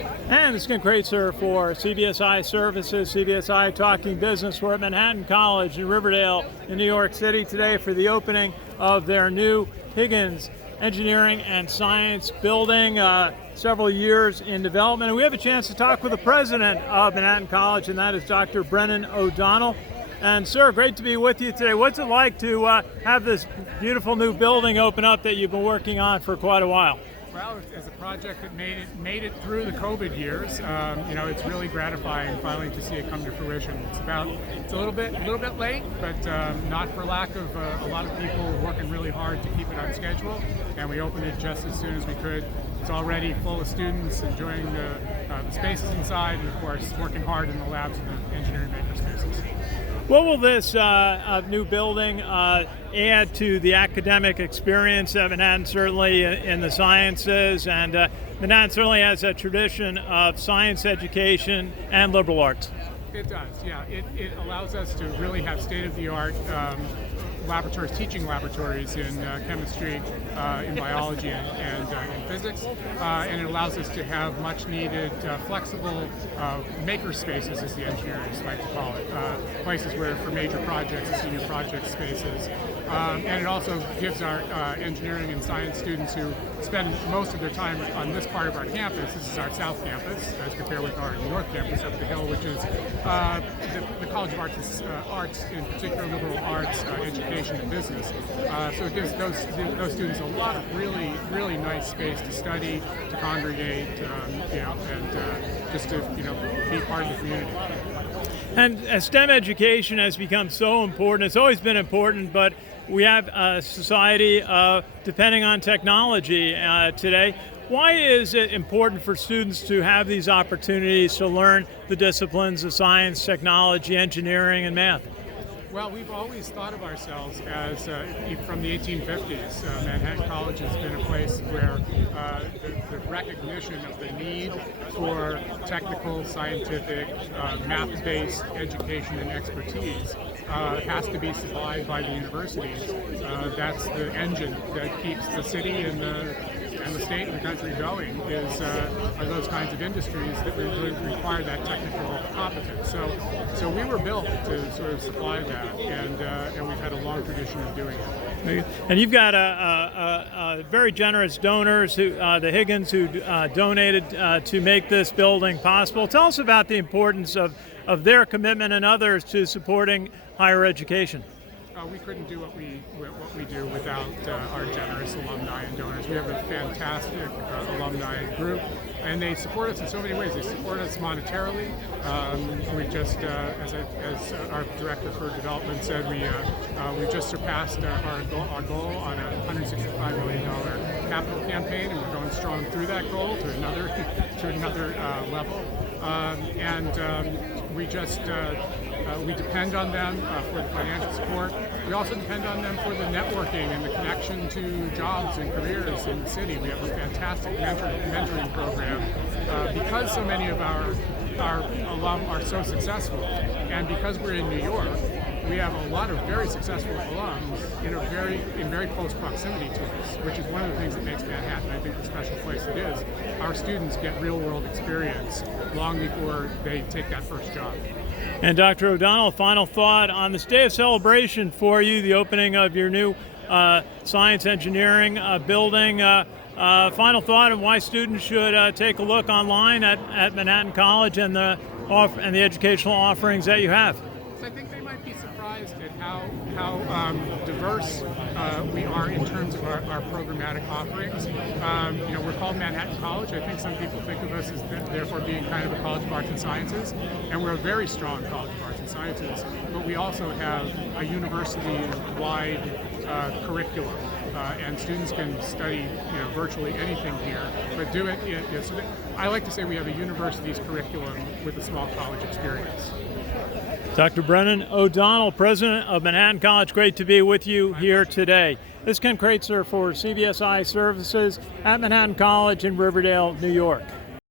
And this is Ken Kraetzer for CBSI Services, CBSI Talking Business. We're at Manhattan College in Riverdale in New York City today for the opening of their new Higgins Engineering and Science building, several years in development. And we have a chance to talk with the president of Manhattan College, and that is Dr. Brennan O'Donnell. And sir, great to be with you today. What's it like to have this beautiful new building open up that you've been working on for quite a while? Well, as a project that made it through the COVID years, it's really gratifying finally to see it come to fruition. It's a little bit late, but not for lack of a lot of people working really hard to keep it on schedule. And we opened it just as soon as we could. It's already full of students enjoying the spaces inside, and of course working hard in the labs and the engineering makerspaces. What will this new building add to the academic experience of Manhattan, certainly in the sciences, and Manhattan certainly has a tradition of science education and liberal arts? It does, yeah. It allows us to really have state-of-the-art laboratories, teaching laboratories in chemistry, in biology, and in physics, and it allows us to have much-needed flexible maker spaces, as the engineers like to call it, places where for major projects, senior project spaces. And it also gives our engineering and science students who spend most of their time on this part of our campus, this is our south campus, as compared with our north campus up the hill, which is the College of Arts, in particular liberal arts, education and business. So it gives those students a lot of really nice space to study, to congregate, and just to be part of the community. And STEM education has become so important. It's always been important, but we have a society depending on technology today. Why is it important for students to have these opportunities to learn the disciplines of science, technology, engineering, and math? Well, we've always thought of ourselves as, from the 1850s, Manhattan College has been a place where the recognition of the need for technical, scientific, math-based education and expertise has to be supplied by the universities. That's the engine that keeps the city and the state and the country going are those kinds of industries that really require that technical competence. So we were built to sort of supply that, and we've had a long tradition of doing it. And you've got a very generous donors, the Higgins, who donated to make this building possible. Tell us about the importance of their commitment and others to supporting higher education. We couldn't do what we do without our generous alumni and donors. We have a fantastic alumni group, and they support us in so many ways. They support us monetarily. We just, as our director for development said, we just surpassed our goal on a $165 million capital campaign, and we're going strong through that goal to another level. We depend on them for the financial support. We also depend on them for the networking and the connection to jobs and careers in the city. We have a fantastic mentoring program. Because so many of our alum are so successful, and because we're in New York, we have a lot of very successful alums in very close proximity to us, which is one of the things that makes Manhattan, I think, the special place it is. Our students get real-world experience long before they take that first job. And Dr. O'Donnell, final thought on this day of celebration for you, the opening of your new science engineering building. Final thought on why students should take a look online at Manhattan College and the educational offerings that you have. So I think they might be surprised at how diverse we are in terms of our programmatic offerings. We're called Manhattan College. I think some people think of us as therefore being kind of a College of Arts and Sciences, and we're a very strong College of Arts and Sciences, but we also have a university-wide curriculum, and students can study virtually anything here, but do it so I like to say we have a university's curriculum with a small college experience. Dr. Brennan O'Donnell, president of Manhattan College, great to be with you here today. This is Ken Kraetzer for CBSI Services at Manhattan College in Riverdale, New York.